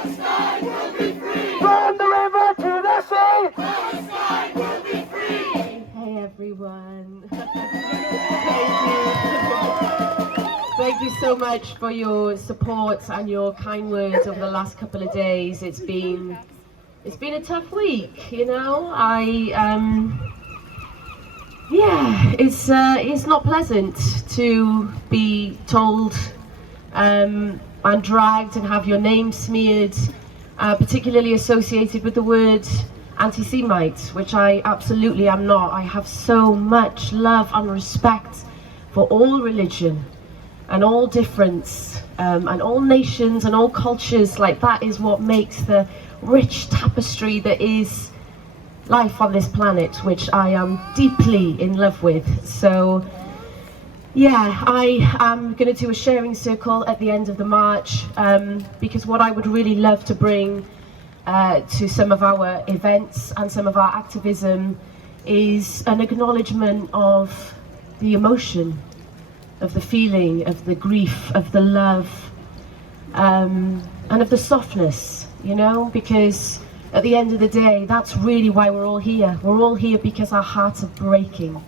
Palestine will be free. From the river to the sea. Palestine will be free. Hey everyone. Thank you so much for your support and your kind words over the last couple of days. It's been a tough week, you know. It's not pleasant to be told and dragged and have your name smeared, particularly associated with the word anti-Semite, which I absolutely am not. I have so much love and respect for all religion and all difference, and all nations and all cultures. Like, that is what makes the rich tapestry that is life on this planet, which I am deeply in love with. So yeah, I am going to do a sharing circle at the end of the march, because what I would really love to bring to some of our events and some of our activism is an acknowledgement of the emotion, of the feeling, of the grief, of the love, and of the softness, you know, because at the end of the day, that's really why we're all here. We're all here because our hearts are breaking.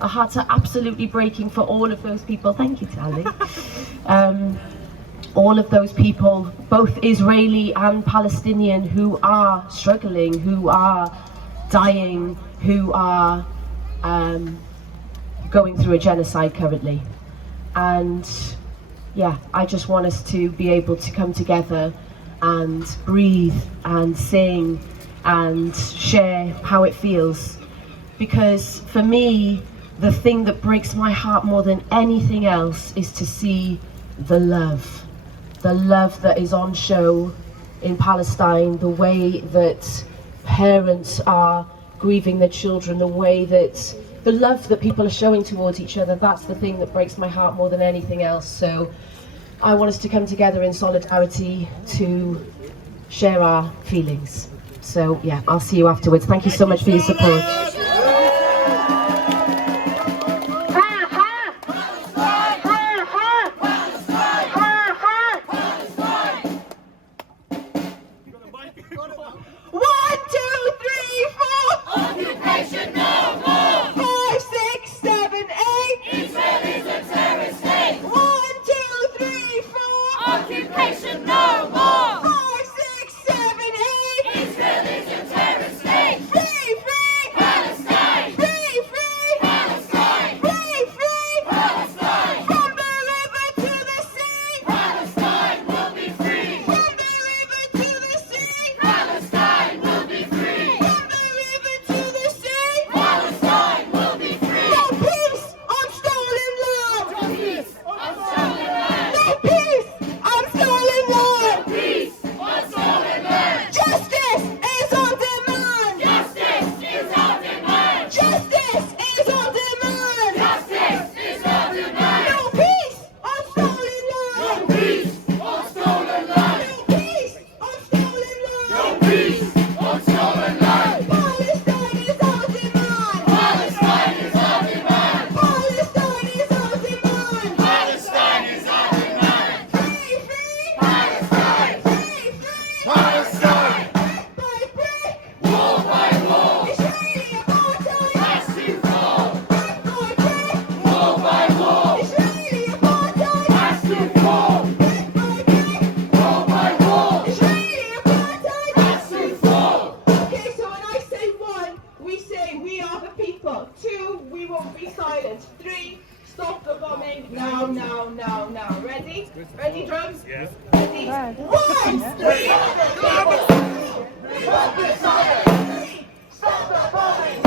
Our hearts are absolutely breaking for all of those people. Thank you, Tally. All of those people, both Israeli and Palestinian, who are struggling, who are dying, who are going through a genocide currently. And yeah, I just want us to be able to come together and breathe and sing and share how it feels. Because for me, the thing that breaks my heart more than anything else is to see the love that is on show in Palestine, the way that parents are grieving their children, the way that the love that people are showing towards each other. That's the thing that breaks my heart more than anything else. So I want us to come together in solidarity to share our feelings. So yeah, I'll see you afterwards. Thank you so much for your support. Now. Ready? Ready, drums? Yeah. Ready? One! We won't be silent. Stop the bombing.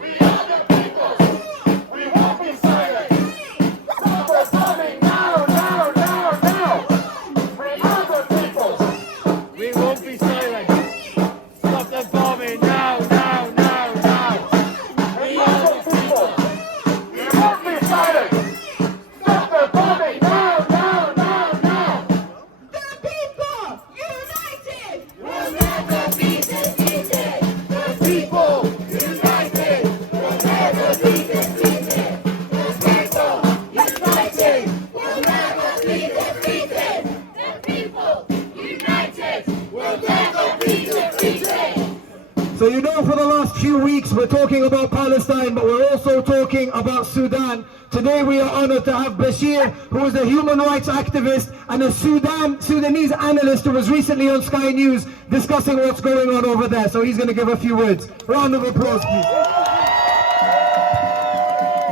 We are the people. We won't be silent. Stop the bombing now. We are the people. We won't be silent. Stop the bombing now. We are the people. We won't be silent. Stop the bombing now. The people united We'll never be defeated. folks, we're talking about Palestine, but we're also talking about Sudan. Today we are honored to have Bashir, who is a human rights activist and a Sudanese analyst who was recently on Sky News discussing what's going on over there. So he's going to give a few words. Round of applause, please.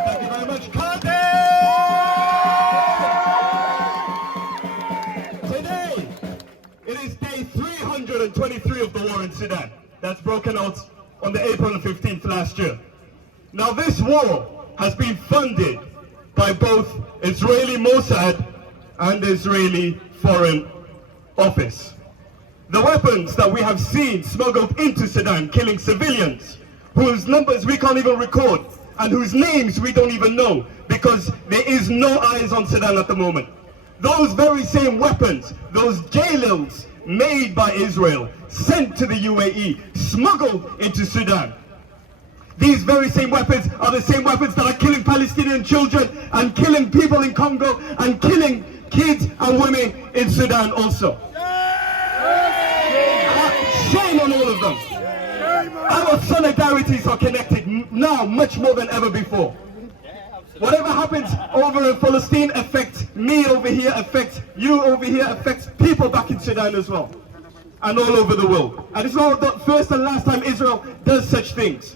Thank you very much, Cardiff! Today, it is day 323 of the war in Sudan. That's broken out on the April 15th last year. Now this war has been funded by both Israeli Mossad and Israeli Foreign Office. The weapons that we have seen smuggled into Sudan, killing civilians, whose numbers we can't even record, and whose names we don't even know, because there is no eyes on Sudan at the moment. Those very same weapons, those jails made by Israel, sent to the UAE, smuggled into Sudan. These very same weapons are the same weapons that are killing Palestinian children and killing people in Congo and killing kids and women in Sudan also. Shame on all of them. Our solidarities are connected now much more than ever before. Whatever happens over in Palestine affects me over here, affects you over here, affects people back in Sudan as well, and all over the world. And it's not the first and last time Israel does such things.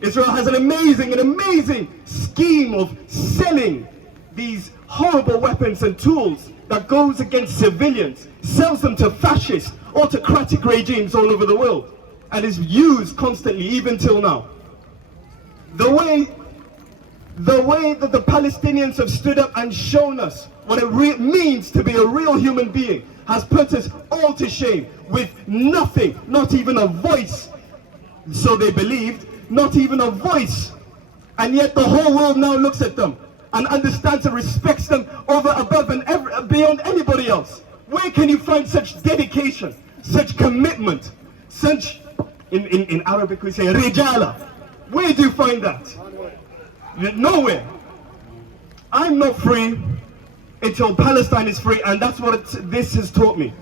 Israel has an amazing scheme of selling these horrible weapons and tools that goes against civilians, sells them to fascist, autocratic regimes all over the world, and is used constantly, even till now. The way that the Palestinians have stood up and shown us what it means to be a real human being has put us all to shame, with nothing, not even a voice, so they believed, not even a voice. And yet the whole world now looks at them and understands and respects them over, above and beyond anybody else. Where can you find such dedication, such commitment, such, in Arabic we say, rijala? Where do you find that? Nowhere. I'm not free until Palestine is free, and that's what this has taught me.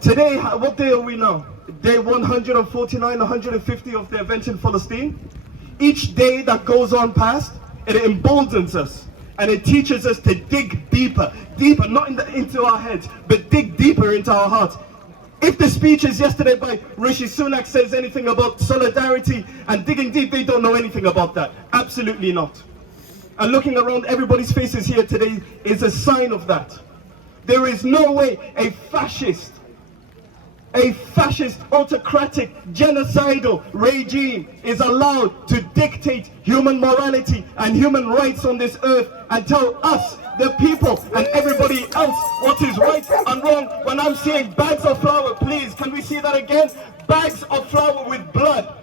Today, what day are we now? Day 149, 150 of the event in Palestine. Each day that goes on past, it emboldens us, and it teaches us to dig deeper, not into our heads, but dig deeper into our hearts. If the speeches yesterday by Rishi Sunak says anything about solidarity and digging deep, they don't know anything about that. Absolutely not. And looking around everybody's faces here today is a sign of that. There is no way a fascist, autocratic, genocidal regime is allowed to dictate human morality and human rights on this earth and tell us, the people, and everybody else what is right and wrong. When I'm seeing bags of flour, please, can we see that again? Bags of flour with blood.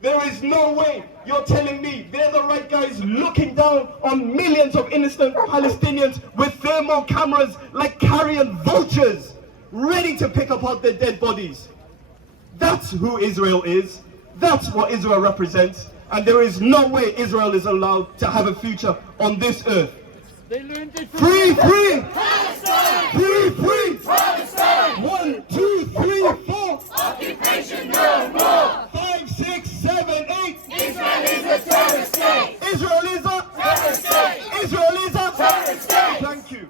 There is no way you're telling me they're the right guys looking down on millions of innocent Palestinians with thermal cameras like carrion vultures, ready to pick apart their dead bodies. That's who Israel is. That's what Israel represents. And there is no way Israel is allowed to have a future on this earth. They learned it from Free, free! Palestine! Free, free! Palestine! 1, 2, 3, 4. Occupation no more! 5, 6, 7, 8. Israel is a terrorist state! Israel is a Terrorist state! Israel is a Terrorist state! Thank you.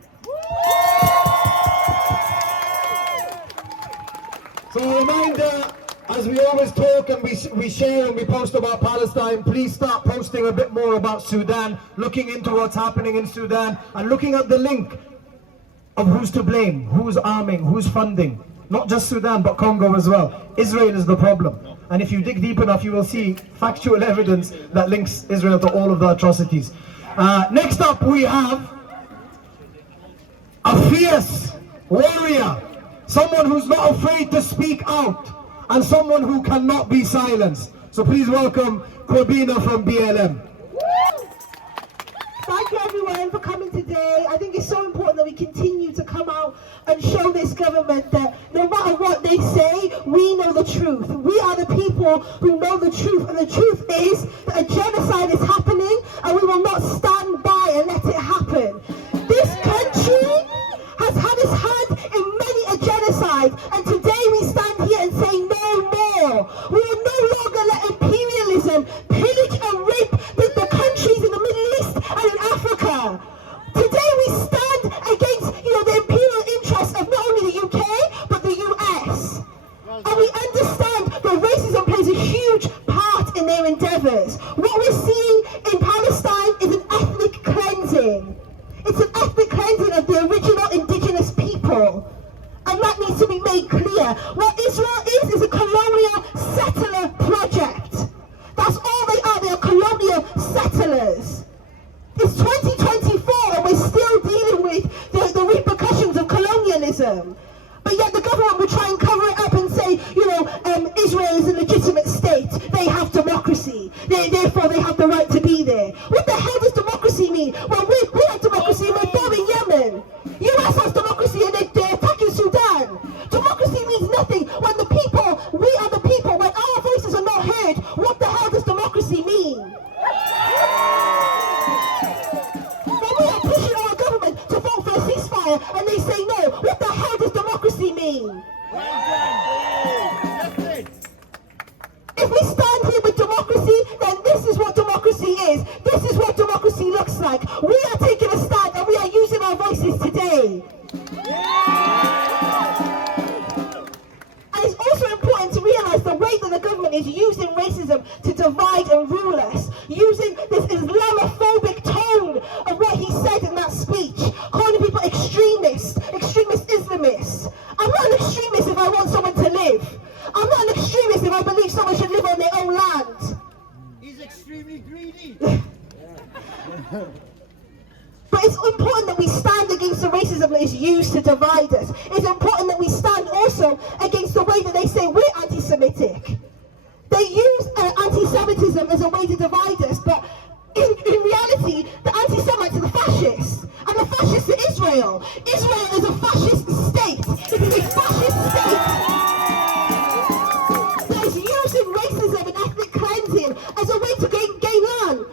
So a reminder, as we always talk and we share and we post about Palestine, please start posting a bit more about Sudan, looking into what's happening in Sudan, and looking at the link of who's to blame, who's arming, who's funding. Not just Sudan, but Congo as well. Israel is the problem. And if you dig deep enough, you will see factual evidence that links Israel to all of the atrocities. Next up, we have a fierce warrior, someone who's not afraid to speak out, and someone who cannot be silenced. So please welcome Corbina from BLM. Thank you everyone for coming today. I think it's so important that we continue to come out and show this government that no matter what they say, we know the truth. We are the people who know the truth, and the truth is that a genocide is happening and we will not stand by and let it happen. This country has had its hand in many a genocide, and today we stand here and say no more. We will no longer let imperialism ceasefire. Today we stand against, the imperial interests of not only the UK, but the US. And we understand that racism plays a huge part in their endeavours. What we're seeing in Palestine is an ethnic cleansing. It's an ethnic cleansing of the original indigenous people. And that needs to be made clear. What Israel is a colonial settler project. That's all they are. They are colonial settlers. It's 2024 and we're still dealing with the repercussions of colonialism. But yet the government will try and cover it up and say, Israel is a legitimate state. They have democracy. Therefore they have the right to be there. What the hell does democracy mean? Well, we have democracy and we're bombing Yemen. US has democracy and they're attacking Sudan. Democracy means nothing when we are the people, when our voices are not heard. What the hell does democracy mean? When we are pushing our government to vote for a ceasefire and they say no, what the hell does democracy mean? If we stand here with democracy, then this is what democracy is. This is what democracy looks like. We are taking a stand and we are using our voices today. And it's also important to realise the way that the government is using racism to divide and rule us, using this Islamophobic tone of what he said in that speech, calling people extremists, extremist Islamists. I'm not an extremist if I want someone to live. I'm not an extremist if I believe someone should live on their own land. He's extremely greedy. But it's important that we stand against the racism that is used to divide us. It's important that we stand also against the way that they say we're anti-Semitic. They use anti-Semitism as a way to divide us, but in reality, the anti-Semites are the fascists. And the fascists are Israel. Israel is a fascist state. It is a fascist state that is using racism and ethnic cleansing as a way to gain land.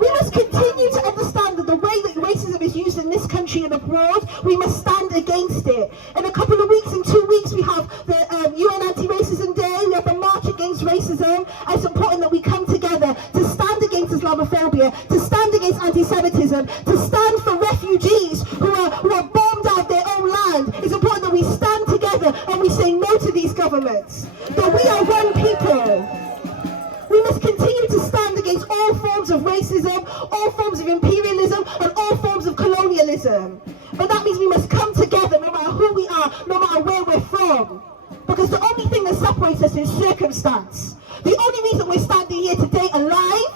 We must continue to understand that the way that racism is used in this country and abroad, we must stand against it. In a couple of weeks, in 2 weeks, we have the UN Anti-Racism Day, we have the March Against Racism, and it's important that we come together to stand against Islamophobia, to stand against anti-Semitism, to stand for refugees who are bombed out of their own land. It's important that we stand together and we say no to these governments, that we are one people. We must continue to stand against all forms of racism, all forms of imperialism, and all forms of colonialism. But that means we must come together no matter who we are, no matter where we're from. Because the only thing that separates us is circumstance. The only reason we're standing here today alive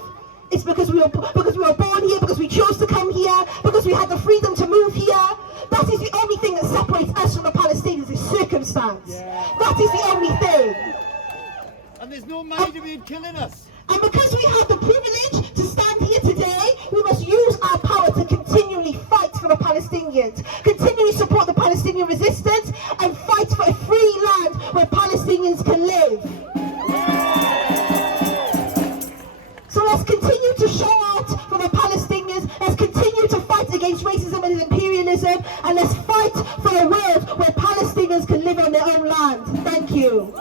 is because we were born here, because we chose to come here, because we had the freedom to move here. That is the only thing that separates us from the Palestinians is circumstance. That is the only thing. And there's no money in killing us. And because we have the privilege to stand here today, we must use our power to continually fight for the Palestinians, continually support the Palestinian resistance, and fight for a free land where Palestinians can live. So let's continue to show out for the Palestinians, let's continue to fight against racism and imperialism, and let's fight for a world where Palestinians can live on their own land. Thank you.